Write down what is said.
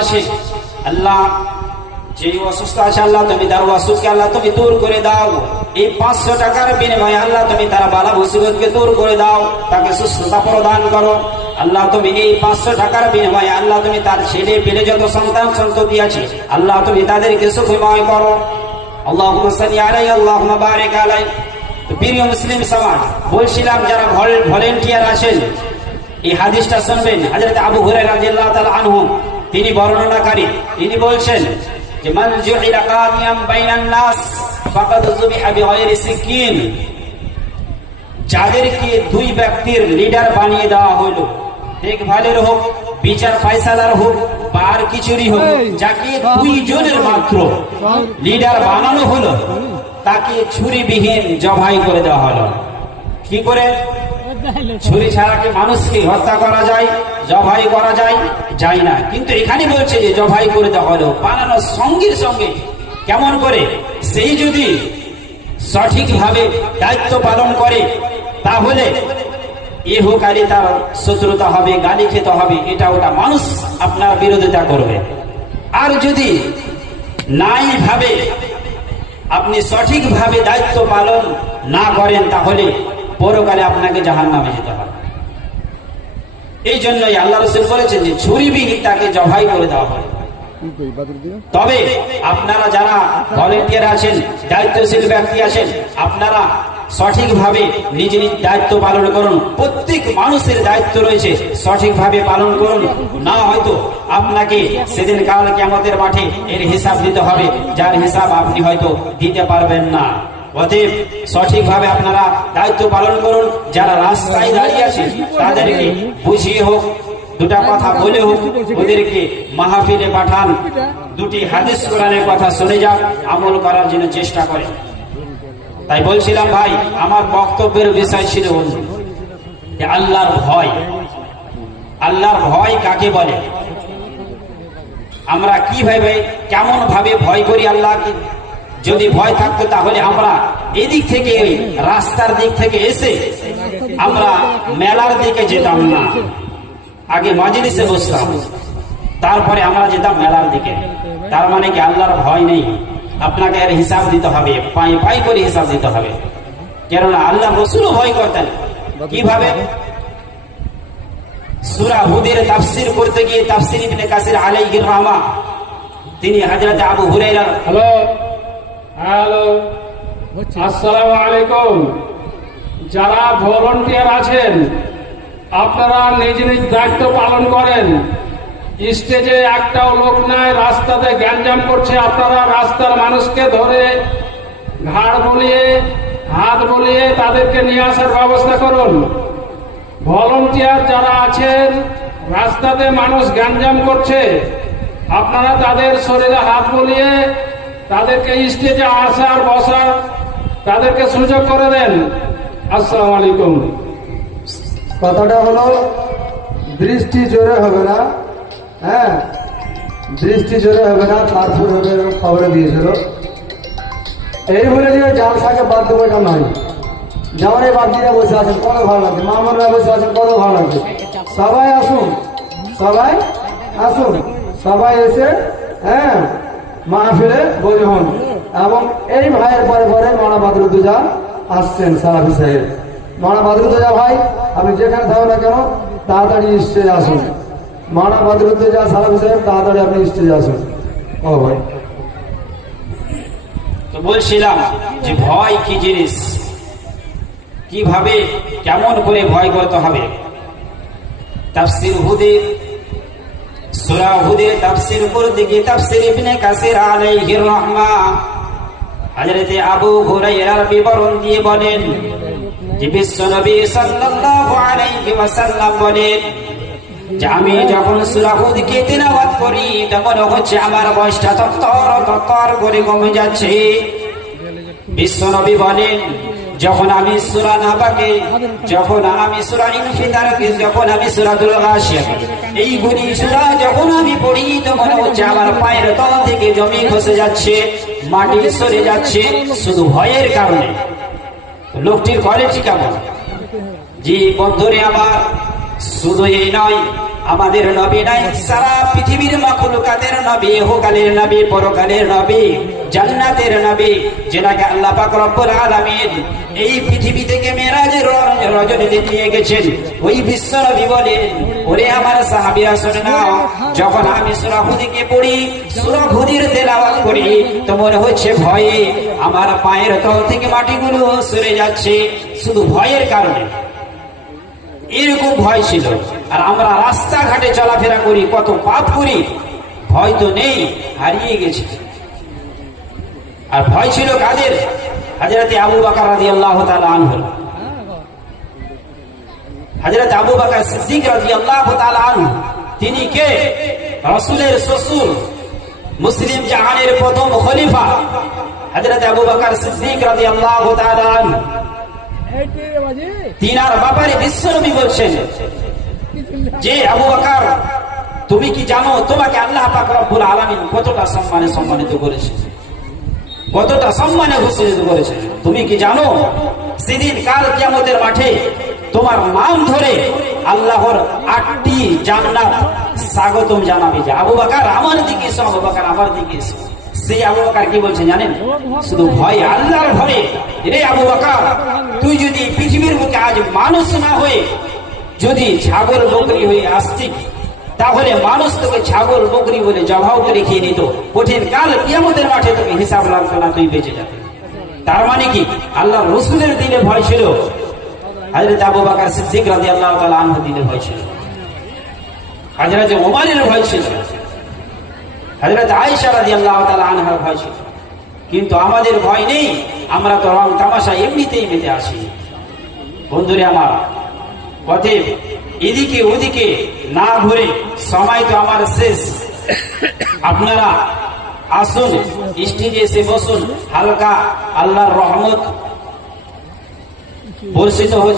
আসে, আল্লাহ যে অসুস্থ আছে আল্লাহ তুমি তার অসুখকে আল্লাহ তুমি দূর করে দাও। এই 500 টাকার বিনিময়ে আল্লাহ তুমি তার বালা মুসিবতকে দূর করে দাও, তাকে সুস্থতা প্রদান করো। আল্লাহ তুমি এই 500 টাকার বিনিময়ে আল্লাহ তুমি তার ছেলে পেলে যত সন্তান সন্ততি আছে আল্লাহ তুমি তাদেরকে সুখময় করো। আল্লাহুম্মা সাল্লি আলাইহি আল্লাহুম্মা বারিক আলাইহি। তো প্রিয় মুসলিম সমাজ, বলছিলাম যারা ভলেন্টিয়ার আছেন এই হাদিসটা শুনবেন। হযরত আবু হুরায়রা রাদিয়াল্লাহু তাআলা আনহু তিনি বর্ণনাকারী, তিনি বলছেন যে মান জুইলা কাদিয়াম বাইনান নাস ফাকাদ যুবিহা বিগাইরি সিকিন। যাদেরকে দুই ব্যক্তির লিডার বানিয়ে দেওয়া হলো, দেখভালের হোক, বিচার ফায়সালার হোক বা আর কিছুরই হোক, যাকে দুইজনের মাত্র লিডার বানানো হলো তাকে ছুরিবিহীন জবাই করে দেওয়া হলো। কি করে? ছুরি ছাড়া কি মানুষকে হত্যা করা যায়, জবাই করা যায়? যায় না। কিন্তু এখানে বলছে যে জবাই করে দেওয়া হলো, বানানোর সঙ্গে সঙ্গে। কেমন করে? সেই যদি সঠিকভাবে দায়িত্ব পালন করে তাহলে ইহকালে তার শত্রুতা হবে, গালি খেতে হবে, এটা ওটা মানুষ আপনার বিরোধিতা করবে। আর যদি নাই ভাবে আপনি সঠিকভাবে দায়িত্ব পালন না করেন তাহলে পরকালে আপনাকে জাহান্নামে যেতে হবে। এই জন্যই আল্লাহ রাসূল বলেছেন যে ছুরিবিহীন তাকে জবাই করে দেওয়া হয়। তবে আপনারা যারা ভলেন্টিয়ার আছেন, দায়িত্বশীল ব্যক্তি আছেন, আপনারা সঠিকভাবে নিজ নিজ দায়িত্ব পালন করুন। প্রত্যেক মানুষের দায়িত্ব রয়েছে, সঠিকভাবে পালন করুন। না হয়তো আপনাকে সেদিন কাল কিয়ামতের মাঠে এর হিসাব দিতে হবে, যার হিসাব আপনি হয়তো দিতে পারবেন না। অতএব সঠিকভাবে আপনারা দায়িত্ব পালন করুন। যারা রাস্তায় দাঁড়িয়ে আছে তাদেরকে বুঝিয়ে হোক, দুটা কথা বলে হোক, ওদেরকে মাহফিলে পাঠান, দুটি হাদিস কোরআনের কথা শুনে যান, আমল করার জন্য চেষ্টা করেন। তাই বলছিলাম ভাই, আমার বক্তব্যের বিষয় ছিল যে আল্লাহর ভয়। আল্লাহর ভয় কাকে বলে? আমরা কিভাবে কেমন ভাবে ভয় করি আল্লাহকে? যদি ভয় থাকতো তাহলে আমরা এদিক থেকে রাস্তার দিক থেকে এসে আমরা মেলার দিকে যেতাম না, আগে মাজলিসে বসতাম, তারপরে আমরা যেতাম মেলার দিকে। তার মানে কি আল্লাহর ভয় নেই? আপনাকে এর হিসাব দিতে হবে, পাই পাই করে হিসাব দিতে হবে। কেননা আল্লাহ রাসূলও ভয় করতেন। কিভাবে? সূরা হুদের তাফসীর করতে গিয়ে তাফসীর ইবনে কাসির আলাইহির রাহমা তিনি হযরত আবু হুরায়রা হ্যালো আসসালামু আলাইকুম। যারা ভলান্টিয়ার আছেন আপনারা নিজ নিজ দায়িত্ব পালন করেন। স্টেজে একটাও লোক নাই, রাস্তাতে গ্যাঞ্জাম করছে, আপনারা রাস্তার মানুষকে ধরে ঘাড় বলিয়ে হাত বলিয়ে তাদেরকে নিয়ে আসার ব্যবস্থা করুন। ভলান্টিয়ার যারা আছেন, রাস্তাতে মানুষ গ্যাঞ্জাম করছে, আপনারা তাদের শরীরে হাত বলিয়ে তাদেরকে স্টেজে আসার বসার তাদেরকে সুযোগ করে দেন। আসসালামু আলাইকুম। কথাটা হলো বৃষ্টি জোরে হবে না, হ্যাঁ বৃষ্টি জোরে হবে না, তারপর হবে খবরে দিয়েছিল। এই বলে যে জালসাকে বাদ দেবো এটা নয়। যেমন এই বাদ্যিরা বসে আছেন কত ভালো লাগছে, মামুনরা বসে আছেন কত ভালো লাগছে। সবাই আসুন, সবাই আসুন, সবাই এসে হ্যাঁ মাহফিলে বলি হন। এবং এই ভাইয়ের পরে পরে মাওলানা বদরুদ্দোজা আসছেন, সালাফি সাহেব। মাওলানা বদরুদ্দোজা ভাই আপনি যেখানে থাকেন না কেন তাড়াতাড়ি স্টেজে আসুন। মাওলানা বদরুদ্দোজা সালাফি সাহেব তাড়াতাড়ি আপনি স্টেজে আসুন। ও ভাই, তো বলছিলাম যে ভয় কি জিনিস, কিভাবে কেমন করে ভয় করতে হবে। তাফসীর হুদের সূরা হুদের তাফসীর করতে গিয়ে তাফসীর ইবনে কাসির আলাইহির রাহমা হযরত আবু হুরায়রার বিবরণ দিয়ে বলেন যে বিশ্বনবী সাল্লাল্লাহু আলাইহি ওয়াসাল্লাম বলেন যে আমি যখন সূরা হুদকে তিলাওয়াত করি তখন হচ্ছে আমার বয়সটা তত্তর করে কমে যাচ্ছে। বিশ্বনবী বলেন যখন আমি সূরা নাবাকে, যখন আমি সূরা ইনফিতারকে, যখন আমি সূরাতুল গাশিয়া এইগুলি সূরা যখন আমি পড়ি তখন হচ্ছে আমার পায়ের তলা থেকে জমি খসে যাচ্ছে, মাটি সরে যাচ্ছে, শুধু ভয়ের কারণে। লোকটির কোয়ালিটি কেমন? জি বন্ধুরে আমার, শুধু এই নয়, আমাদের নবী নাই, সারা পৃথিবীর মাখলুকাত নবী, ইহকালের নবী, পরকালের নবী, জান্নাতের নবী, যেটাকে আল্লাহ পাক রব্বুল আলামিন এই পৃথিবী থেকে মেরাজের রজনীতে নিয়ে গেছেন। ওই বিশ্ব নবী বলেন, ওরে আমার সাহাবীরা শুনে নাও, যখন আমি সূরা হুদকে পড়ি, সূরা হুদের তেলাওয়াত করি, তো মনে হচ্ছে ভয়ে আমার পায়ের তল থেকে মাটিগুলো সরে যাচ্ছে, শুধু ভয়ের কারণে। এরকম ভয় ছিল। আর আমরা রাস্তাঘাটে চলাফেরা করি, কত পাপ করি, ভয় তো নেই, হারিয়ে গেছে। আর ভয় ছিল কাদের? হযরত আবু বকর রাদিয়াল্লাহু তাআলা আনহু। হযরত আবু বকর সিদ্দিক রাদিয়াল্লাহু তাআলা আনহু, তিনি কে? রাসূলের শ্বশুর, মুসলিম জাহানের প্রথম খলিফা হযরত আবু বকর সিদ্দিক রাদিয়াল্লাহু তাআলা আনহু। তিনার ব্যাপারে বিশ্বনবী বলছেন যে, আবু বকর, তুমি কি জানো তোমাকে আল্লাহ পাক রব্বুল আলামিন কতটা সম্মানিত করেছে, কতটা সম্মানে ভূষিত করেছে? তুমি কি জানো সেদিন কাল কিয়ামতের মাঠে তোমার নাম ধরে আল্লাহর 8টি জান্নাত স্বাগতম জানাবে, যে আবু বকর আমার দিকে এসো, আবু বকর আমার দিকে এসো। সেই আবু বকর কি বলছেন জানেন? শুধু ভয়, আল্লাহর ভয়ে। রে আবু বকর, তুই যদি পৃথিবীর বুকে আজ মানুষ না হয়ে যদি ছাগল বকরি হয়ে আসতি, তাহলে মানুষ তোকে ছাগল বকরি বলে জবাই করে খেয়ে নিত। কঠিন কাল কিয়ামতের মাঠে তোকে হিসাব লাগতো না, তুই বেঁচে যাবে। তার মানে কি? আল্লাহর রাসূলের দিলে ভয় ছিল, হযরত আবু বকর সিদ্দিক রাদিয়াল্লাহু তাআলা আনহু দিলে ভয় ছিল, হযরত ওমরের ভয় ছিল, হযরত আয়েশা রাদিয়াল্লাহু তাআলা আনহার ভয় ছিল। কিন্তু আমাদের ভয় নেই, আমরা তো রং তামাশা এমনিতেই মেতে আসি। বন্ধুরে আমার, অতএব এদিকে ওদিকে না ঘুরে, সময় তো আমার শেষ। আপনারা আসুন, স্টেজে এসে বসুন, হালকা আল্লাহর রহমত বর্ষিত হচ্ছে।